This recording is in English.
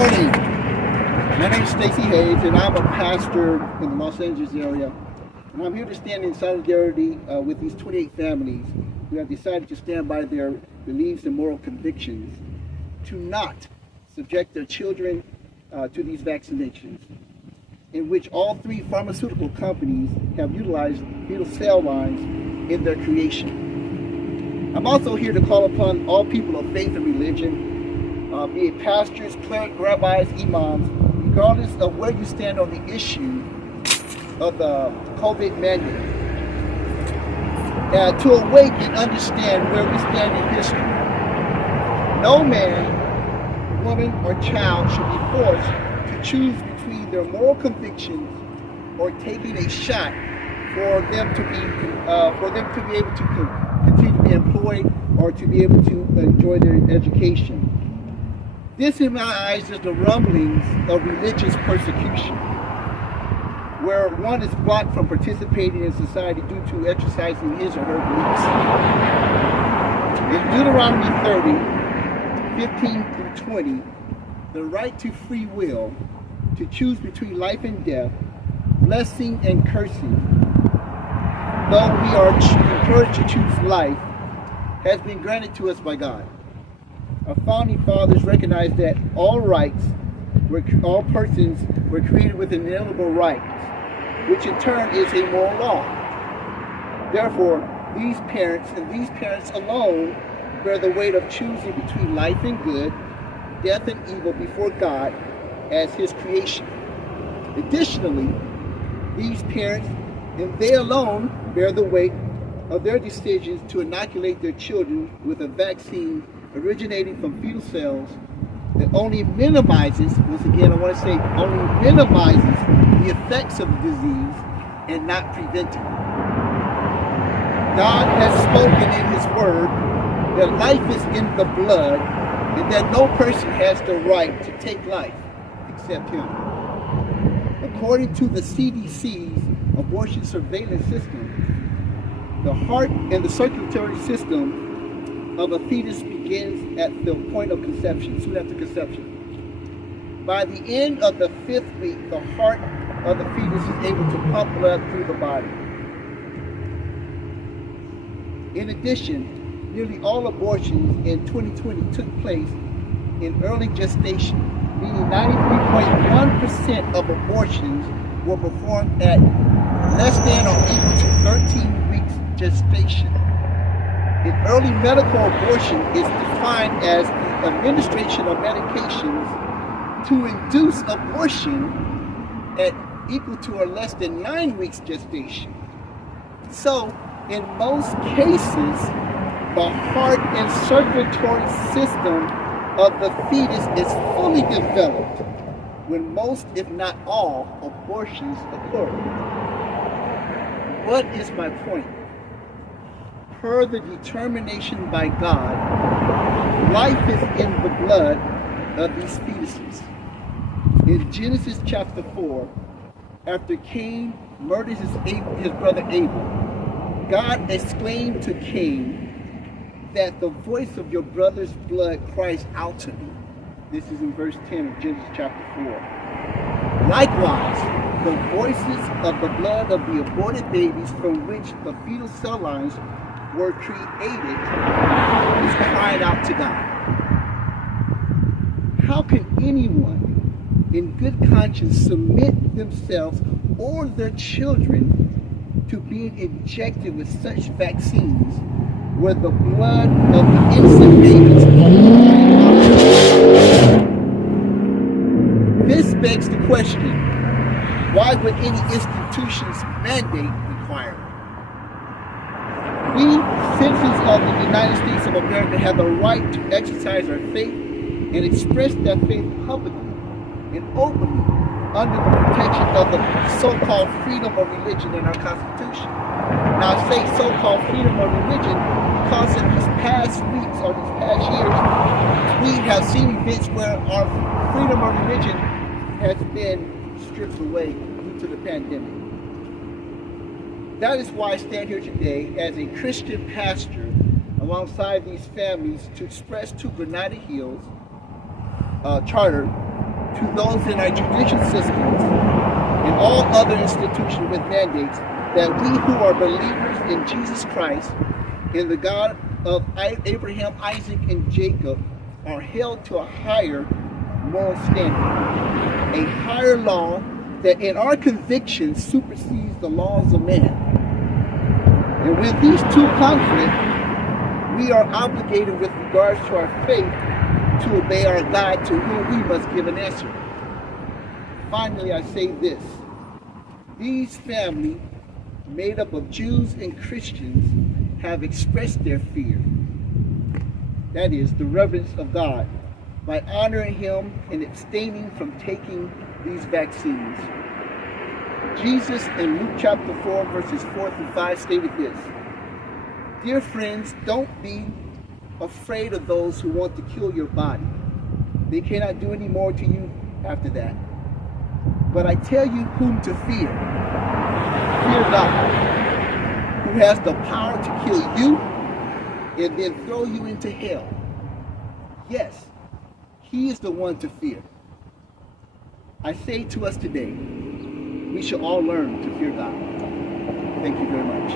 morning. My name is Stacy and I'm a pastor in the Los Angeles area. And I'm here to stand in solidarity with these 28 families who have decided to stand by their beliefs and moral convictions to not subject their children to these vaccinations, in which all three pharmaceutical companies have utilized fetal cell lines in their creation. I'm also here to call upon all people of faith and religion, be it pastors, clerics, rabbis, imams, regardless of where you stand on the issue of the COVID mandate, to awake and understand where we stand in history. No man, woman, or child should be forced to choose between their moral convictions or taking a shot for them to be able to continue to be employed or to be able to enjoy their education. This, in my eyes, is the rumblings of religious persecution, where one is blocked from participating in society due to exercising his or her beliefs. In Deuteronomy 30:15-20, the right to free will to choose between life and death, blessing and cursing, though we are encouraged to choose life, has been granted to us by God. Our founding fathers recognized that all persons were created with inalienable rights, which in turn is a moral law. Therefore, these parents and these parents alone bear the weight of choosing between life and good, death and evil before God as His creation. Additionally, these parents and they alone bear the weight of their decisions to inoculate their children with a vaccine originating from fetal cells that only minimizes, once again I want to say, only minimizes the effects of the disease and not preventing it. God has spoken in His Word that life is in the blood and that no person has the right to take life except Him. According to the CDC's abortion surveillance system, the heart and the circulatory system of a fetus begins at the point of conception, soon after conception. By the end of the 5th week, the heart of the fetus is able to pump blood through the body. In addition, nearly all abortions in 2020 took place in early gestation, meaning 93.1% of abortions were performed at less than or equal to 13 weeks gestation. An early medical abortion is defined as the administration of medications to induce abortion at equal to or less than 9 weeks gestation. So, in most cases, the heart and circulatory system of the fetus is fully developed when most, if not all, abortions occur. What is my point? Per the determination by God, life is in the blood of these fetuses. In Genesis chapter 4, after Cain murdered his brother Abel, God exclaimed to Cain that the voice of your brother's blood cries out to me. This is in verse 10 of Genesis chapter 4. Likewise, the voices of the blood of the aborted babies from which the fetal cell lines were created is crying out to God. How can anyone in good conscience submit themselves or their children to being injected with such vaccines where the blood of the innocent babies is crying out? This begs the question, why would any institution's mandate require it? We, citizens of the United States of America, have the right to exercise our faith and express that faith publicly and openly under the protection of the so-called freedom of religion in our Constitution. Now I say so-called freedom of religion because in these past weeks or these past years, we have seen events where our freedom of religion has been stripped away due to the pandemic. That is why I stand here today as a Christian pastor alongside these families to express to Granada Hills Charter to those in our judicial systems and all other institutions with mandates that we who are believers in Jesus Christ, in the God of Abraham, Isaac, and Jacob, are held to a higher moral standard, a higher law that in our conviction supersedes the laws of man. And when these two conflict, we are obligated with regards to our faith to obey our God, to whom we must give an answer. Finally, I say this. These families, made up of Jews and Christians, have expressed their fear. That is, the reverence of God, by honoring Him and abstaining from taking these vaccines. Jesus in Luke chapter 4, verses 4 through 5 stated this: "Dear friends, don't be afraid of those who want to kill your body. They cannot do any more to you after that. But I tell you whom to fear. Fear God, who has the power to kill you and then throw you into hell. Yes, He is the one to fear." I say to us today, we shall all learn to fear God. Thank you very much.